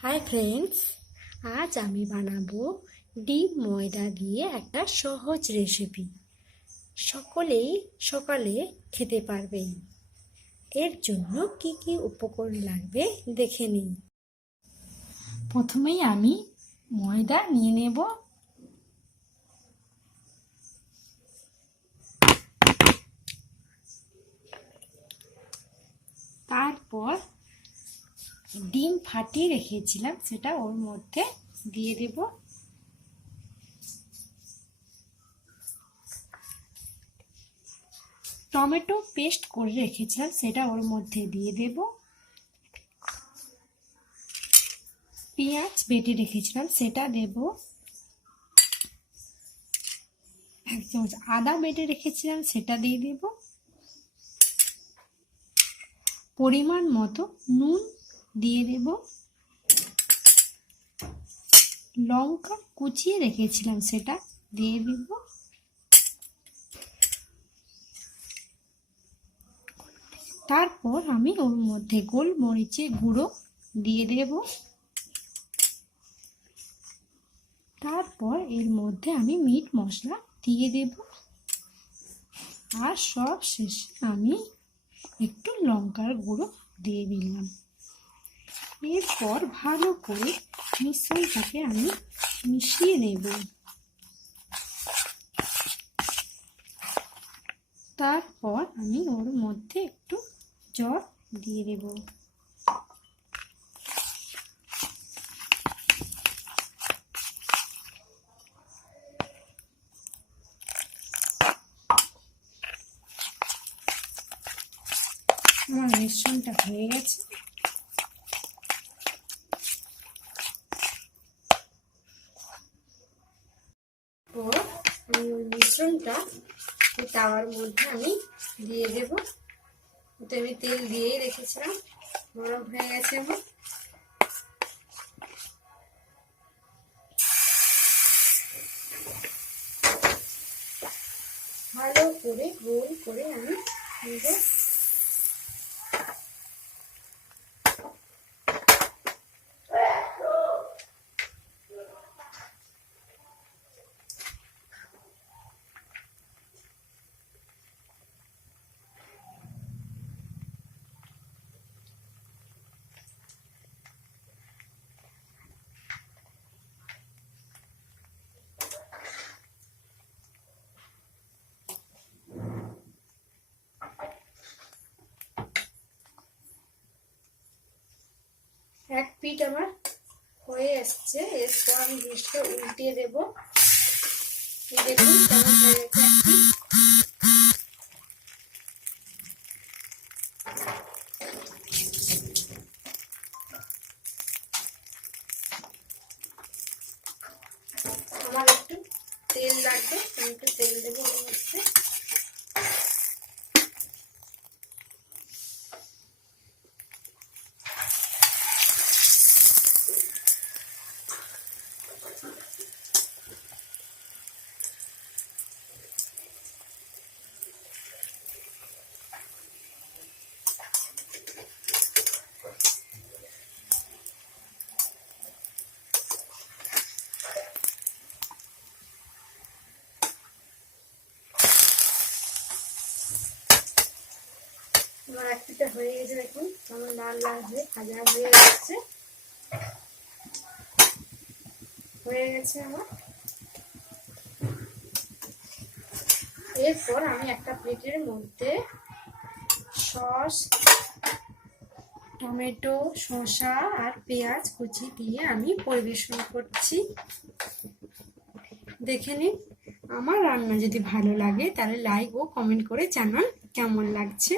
Hi friends, আজ আমি বানাবো ডিম ময়দা দিয়ে একটা সহজ রেসিপি। সকলেই সকালে খেতে পারবেন। এর জন্য কি কি উপকরণ লাগবে দেখে নিই। প্রথমেই আমি ময়দা নিয়ে নেব। তারপর ডিম ফাটিয়ে রেখেছিলাম, সেটা ওর মধ্যে দিয়ে দেব। টমেটো পেস্ট করে রেখেছিলাম, সেটা ওর মধ্যে দিয়ে দেব। পেঁয়াজ বেটে রেখেছিলাম, সেটা দেব। 1 চামচ আদা বেটে রেখেছিলাম, সেটা দিয়ে দেব। পরিমাণ মতো নুন দিয়ে দেব। লঙ্কা কুচিয়ে রেখেছিলাম, সেটা দিয়ে দেব। তারপর আমি ওর মধ্যে গোলমরিচের গুঁড়ো দিয়ে দেব। তারপর এর মধ্যে আমি মিট মশলা দিয়ে দেব। আর সব শেষে আমি একটু লঙ্কার গুঁড়ো দিয়ে দিলাম। এরপর ভালো করে মিশ্রণটাকে আমি মিশিয়ে নেব। তারপর আমি ওর মধ্যে একটু জল দিয়ে দেব। আমার মিশ্রণটা হয়ে গেছে। আমি ওই মিশ্রণটা তাওয়ার মধ্যে আমি দিয়ে দেব। ওতে আমি তেল দিয়েই রেখেছিলাম, গরম হয়ে গেছে আমার। ভালো করে গোল করে আমি নেব। এক পিঠ আমার হয়ে আসছে, এরপর আমি জিনিসটা উল্টিয়ে দেব। দেখুন কেমন হয়ে গেছে এক পিঠ। আমার একটু তেল লাগবে, আমি একটু তেল দেবো ওর মধ্যে। আমার এক পিঠটা হয়ে গেছে, দেখুন আমার লাল লাল হয়ে ভাজা হয়ে গেছে। আমার। এরপর আমি একটা প্লেটের মধ্যে সস, টমেটো, শসা আর পেঁয়াজ কুচি দিয়ে আমি পরিবেশন করছি। দেখে নিন। আমার রান্না যদি ভালো লাগে তাহলে লাইক ও কমেন্ট করে জানান কেমন লাগছে।